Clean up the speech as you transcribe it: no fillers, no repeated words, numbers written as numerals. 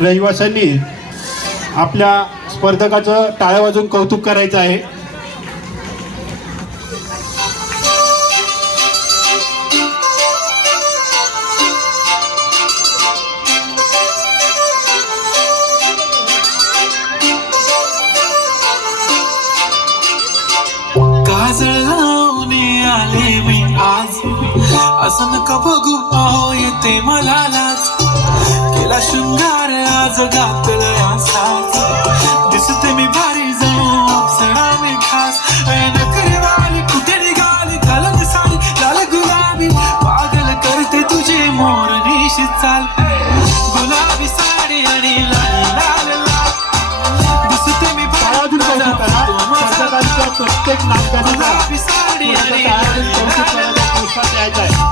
रहिवाशांनी आपल्या स्पर्धकाचं टाळ्या वाजवून कौतुक करायचं आहे. आले मी आज असं नका बघू अहो येते मला लाज केला शृंगार आज घातलं असाच दिसते मी भारी जणू अप्सरा मी खास नकरी वाली कुठे निघाली घालत साडी लाल गुलाबी पागल करते तुझे मोरनीशी चाल गुलाबी साडी आणि लाल लाल लाल दिसते मी भारी प्रत्येक नाटकाने गुलाबी साडी आणि द्यायचा आहे.